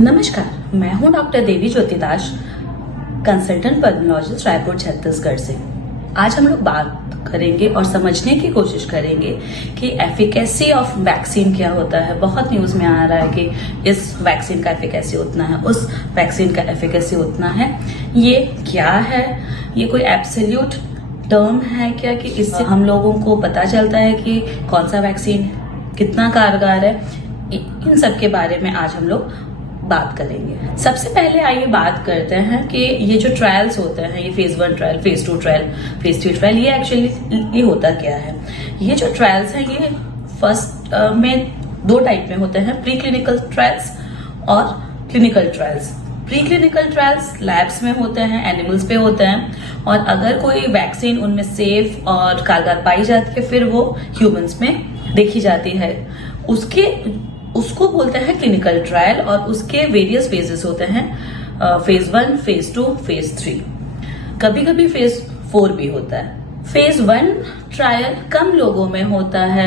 नमस्कार, मैं हूं डॉक्टर देवी ज्योतिदास, कंसल्टेंट पल्मोलॉजिस्ट, रायपुर छत्तीसगढ़ से। आज हम लोग बात करेंगे और समझने की कोशिश करेंगे कि एफिकेसी ऑफ वैक्सीन क्या होता है। बहुत न्यूज में आ रहा है कि इस वैक्सीन का एफिकेसी उतना है, उस वैक्सीन का एफिकेसी उतना है। ये क्या है? ये कोई एब्सोल्यूट टर्म है क्या कि इससे हम लोगों को पता चलता है कि कौन सा वैक्सीन कितना कारगर है? इन सब के बारे में आज हम लोग बात करेंगे। सबसे पहले आइए बात करते हैं कि ये जो ट्रायल्स होते हैं, ये phase 1 trial, phase 2 trial, phase 3 trial, ये एक्चुअली ये होता क्या है? ये जो ट्रायल्स हैं ये फर्स्ट में दो टाइप में होते हैं, प्री क्लिनिकल ट्रायल्स और clinical trials. Pre clinical trials labs में होते हैं, एनिमल्स पे होते हैं, और अगर कोई वैक्सीन उनमें सेफ और कारगर पाई जाती है फिर वो ह्यूमंस में देखी जाती है। उसको बोलते हैं क्लिनिकल ट्रायल, और उसके वेरियस फेजेस होते हैं, फेज 1, फेज 2, फेज 3, कभी कभी फेज 4 भी होता है। फेज 1 ट्रायल कम लोगों में होता है,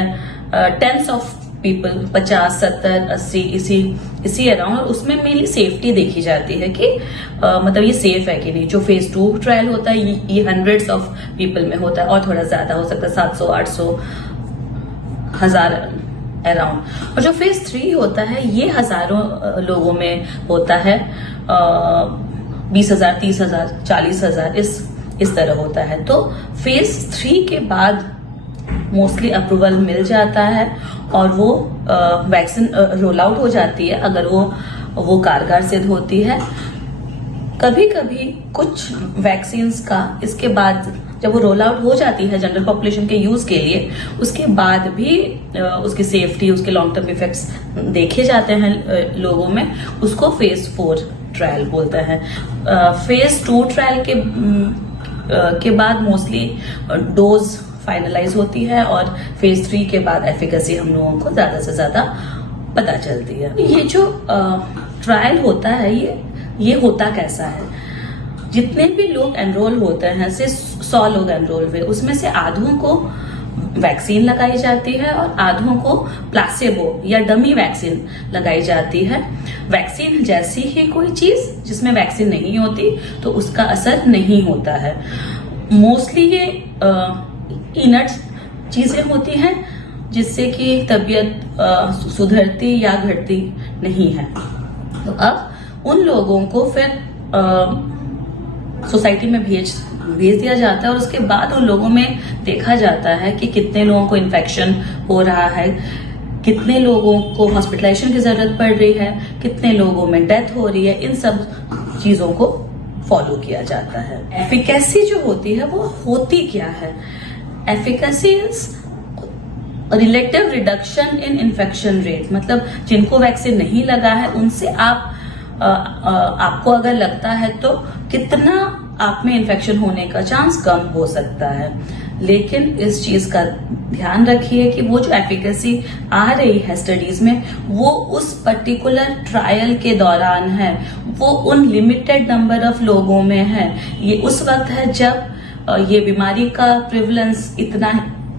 टेंस ऑफ पीपल, 50, 70, 80 इसी अराउंड, और उसमें मेनली सेफ्टी देखी जाती है कि मतलब ये सेफ है कि नहीं। जो फेज 2 ट्रायल होता है ये हंड्रेड्स ऑफ पीपल में होता है, और थोड़ा ज्यादा हो सकता है, 700, 800, 1000 अराउंड। और जो फेज 3 होता है ये हजारों लोगों में होता है, 20,000, 30,000, 40,000 इस तरह होता है। तो फेज 3 के बाद मोस्टली अप्रूवल मिल जाता है और वो वैक्सीन रोल आउट हो जाती है अगर वो कारगर सिद्ध होती है। कभी कभी कुछ वैक्सीन्स का इसके बाद जब वो रोल आउट हो जाती है जनरल पॉपुलेशन के यूज के लिए, उसके बाद भी उसकी सेफ्टी, उसके लॉन्ग टर्म इफेक्ट्स देखे जाते हैं लोगों में, उसको फेज 4 ट्रायल बोलते हैं। फेज 2 ट्रायल के बाद मोस्टली डोज फाइनलाइज होती है, और फेज 3 के बाद एफिकेसी हम लोगों को ज्यादा से ज्यादा पता चलती है। ये जो ट्रायल होता है ये होता कैसा है? जितने भी लोग एनरोल होते हैं, से 100 लोग एनरोल हुए, उसमें से आधों को वैक्सीन लगाई जाती है और आधों को प्लासेबो या डमी वैक्सीन लगाई जाती है। वैक्सीन जैसी ही कोई चीज जिसमें वैक्सीन नहीं होती तो उसका असर नहीं होता है। मोस्टली ये इनर्ट चीजें होती हैं जिससे कि तबीयत सुधरती या घटती नहीं है। तो अब उन लोगों को फिर सोसाइटी में भेज दिया जाता है, और उसके बाद उन लोगों में देखा जाता है कि कितने लोगों को इन्फेक्शन हो रहा है, कितने लोगों को हॉस्पिटलाइजेशन की जरूरत पड़ रही है, कितने लोगों में डेथ हो रही है। इन सब चीजों को फॉलो किया जाता है। एफिकेसी जो होती है वो होती क्या है? Efficacy relative reduction in infection rate, मतलब जिनको वैक्सीन नहीं लगा है उनसे आपको अगर लगता है तो कितना आप में इन्फेक्शन होने का चांस कम हो सकता है। लेकिन इस चीज का ध्यान रखिए कि वो जो एफिकेसी आ रही है स्टडीज में, वो उस पर्टिकुलर ट्रायल के दौरान है, वो उन लिमिटेड नंबर ऑफ लोगों में है। ये उस वक्त है जब ये बीमारी का प्रिवलेंस इतना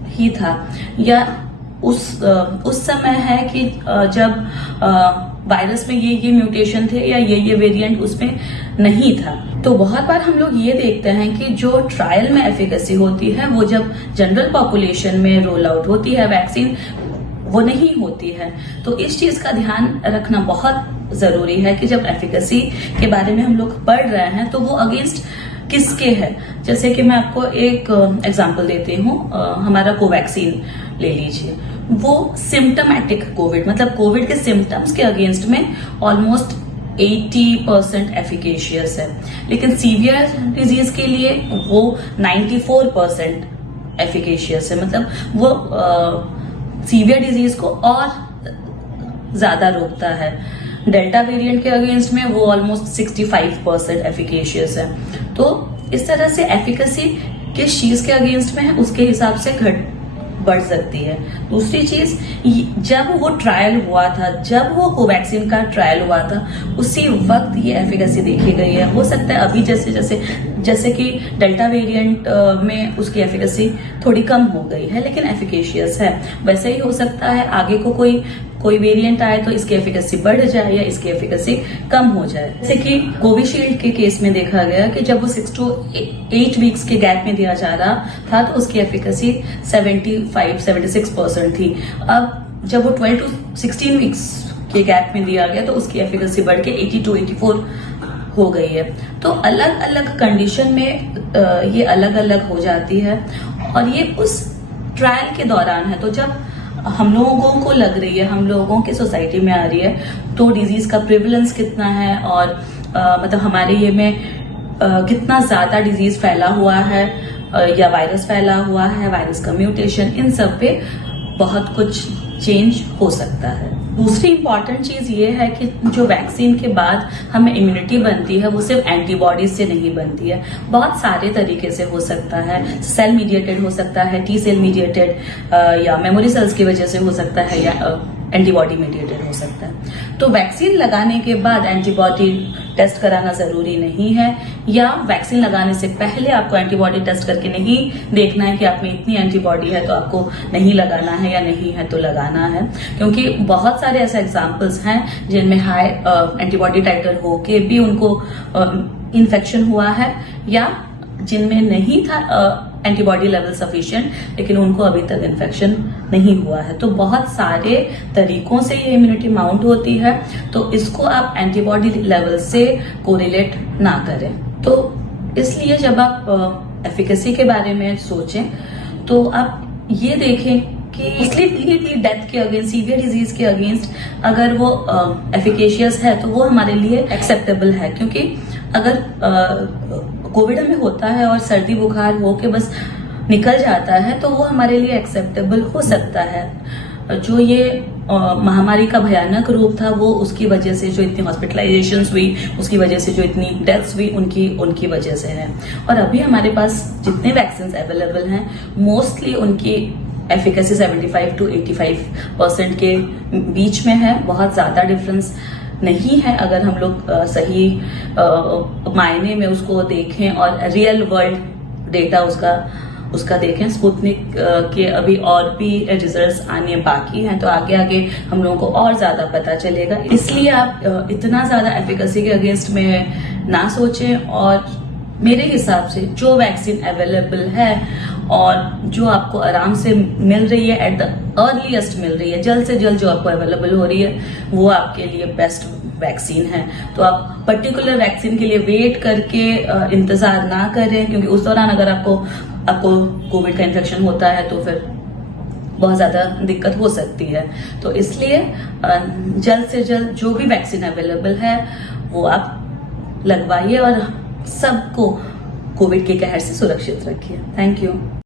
ही था, या उस समय है कि जब वायरस में ये म्यूटेशन थे या ये वेरिएंट उसमें नहीं था। तो बहुत बार हम लोग ये देखते हैं कि जो ट्रायल में एफिकेसी होती है वो जब जनरल पॉपुलेशन में रोल आउट होती है वैक्सीन, वो नहीं होती है। तो इस चीज का ध्यान रखना बहुत जरूरी है कि जब एफिकेसी के बारे में हम लोग पढ़ रहे हैं तो वो अगेंस्ट किसके है। जैसे कि मैं आपको एक एग्जांपल देती हूँ, हमारा कोवैक्सीन ले लीजिए। वो सिम्टोमेटिक कोविड, मतलब कोविड के सिम्टम्स के अगेंस्ट में ऑलमोस्ट 80% एफिकेशियस है, लेकिन सीवियर डिजीज के लिए वो 94% एफिकेशियस है। मतलब वो सीवियर डिजीज को और ज्यादा रोकता है। डेल्टा वेरिएंट के अगेंस्ट में वो ऑलमोस्ट 65% एफिकेशियस है। तो इस तरह से एफिकेसी किस चीज के अगेंस्ट में है उसके हिसाब से बढ़ सकती है। दूसरी चीज, जब वो ट्रायल हुआ था, जब वो कोवैक्सीन का ट्रायल हुआ था, उसी वक्त ये एफिकेसी देखी गई है। हो सकता है अभी जैसे कि डेल्टा वेरिएंट में उसकी एफिकेसी थोड़ी कम हो गई है, लेकिन एफिकेशियस है। वैसे ही हो सकता है आगे को कोई वेरिएंट आए तो इसकी एफिकेसी बढ़ जाए या इसकी एफिकेसी कम हो जाए। जैसे कि कोविशील्ड के केस में देखा गया कि जब वो 6 to 8 वीक्स के गैप में दिया जा रहा था तो उसकी एफिकेसी 75-76% थी। अब जब वो 12 to 16 वीक्स के गैप में दिया गया तो उसकी एफिकेसी बढ़ के 80 to 84 हो गई है। तो अलग अलग कंडीशन में ये अलग अलग हो जाती है और ये उस ट्रायल के दौरान है। तो जब हम लोगों को लग रही है, हम लोगों की सोसाइटी में आ रही है, तो डिजीज का प्रिवलेंस कितना है और मतलब हमारे ये में कितना ज्यादा डिजीज फैला हुआ है या वायरस फैला हुआ है, वायरस का म्यूटेशन, इन सब पे बहुत कुछ चेंज हो सकता है। दूसरी इंपॉर्टेंट चीज ये है कि जो वैक्सीन के बाद हमें इम्यूनिटी बनती है वो सिर्फ एंटीबॉडीज से नहीं बनती है, बहुत सारे तरीके से हो सकता है। सेल मीडिएटेड हो सकता है, टी सेल मीडिएटेड या मेमोरी सेल्स की वजह से हो सकता है या एंटीबॉडी मीडिएटेड हो सकता है। तो वैक्सीन लगाने के बाद एंटीबॉडी टेस्ट कराना जरूरी नहीं है, या वैक्सीन लगाने से पहले आपको एंटीबॉडी टेस्ट करके नहीं देखना है कि आप में इतनी एंटीबॉडी है तो आपको नहीं लगाना है या नहीं है तो लगाना है, क्योंकि बहुत सारे ऐसे एग्जांपल्स हैं जिनमें हाई एंटीबॉडी टाइटर होके भी उनको इन्फेक्शन हुआ है या जिनमें नहीं था एंटीबॉडी लेवल सफिशिएंट लेकिन उनको अभी तक इन्फेक्शन नहीं हुआ है। तो बहुत सारे तरीकों से ये इम्यूनिटी माउंट होती है, तो इसको आप एंटीबॉडी लेवल से कोरिलेट ना करें। तो इसलिए जब आप एफिकेसी के बारे में सोचें तो आप ये देखें कि इसलिए डेथ के अगेंस्ट, सीवियर डिजीज के अगेंस्ट अगर वो एफिकेशियस है तो वो हमारे लिए एक्सेप्टेबल है, क्योंकि अगर कोविड हमें होता है और सर्दी बुखार हो के बस निकल जाता है तो वो हमारे लिए एक्सेप्टेबल हो सकता है। जो ये महामारी का भयानक रूप था वो उसकी वजह से जो इतनी हॉस्पिटलाइजेशंस हुई, उसकी वजह से जो इतनी डेथ्स हुई, उनकी वजह से है। और अभी हमारे पास जितने वैक्सीन अवेलेबल हैं मोस्टली उनकी एफिकेसी 75 to 85% के बीच में है, बहुत ज्यादा डिफरेंस नहीं है अगर हम लोग सही मायने में उसको देखें और रियल वर्ल्ड डेटा उसका देखें। स्पुतनिक के अभी और भी रिजल्ट्स आने बाकी हैं, तो आगे आगे हम लोगों को और ज्यादा पता चलेगा। इसलिए आप इतना ज्यादा एफिकेसी के अगेंस्ट में ना सोचें और मेरे हिसाब से जो वैक्सीन अवेलेबल है और जो आपको आराम से मिल रही है, एट द अर्लीस्ट मिल रही है, जल्द से जल्द जो आपको अवेलेबल हो रही है, वो आपके लिए बेस्ट वैक्सीन है। तो आप पर्टिकुलर वैक्सीन के लिए वेट करके इंतजार ना करें, क्योंकि उस दौरान अगर आपको कोविड का इन्फेक्शन होता है तो फिर बहुत ज्यादा दिक्कत हो सकती है। तो इसलिए जल्द से जल्द जो भी वैक्सीन अवेलेबल है वो आप लगवाइए और सबको कोविड के कहर से सुरक्षित रखिए। Thank you.